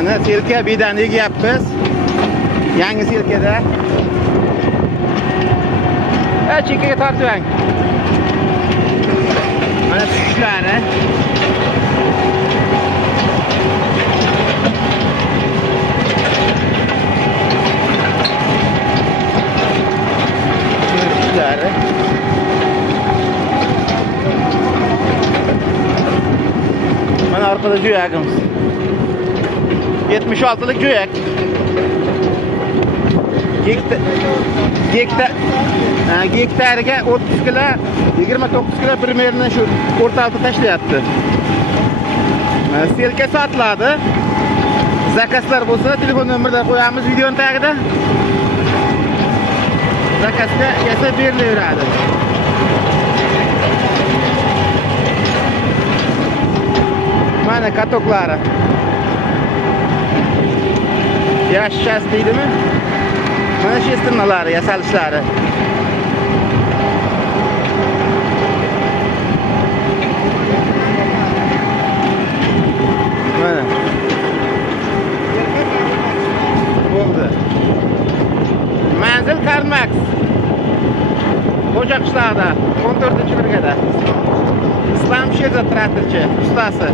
Mana sirka bidan yegyapmiz. Yangi sirkada. Chekkaga tortib ang. Mana tushushlari. Mana orqada jo'yagimiz. 76lik jo'yak. Gektariga 30 kilo, 29 kilo примерно shu o'rtalta tashlayapti. Selka sotiladi. Zakazlar bo'lsa, telefon nomerlar qo'yamiz videoning tagida. Zakazga yasab berilaveradi. Mana katoklari. Yashas deydimi? Mana shu istirnalari, yasalishlari. Mana. Bo'ldi. Manzil Karmax. Xo'jaqishlarda 14-brigada. Islom Sherzod traktorchi ustasi.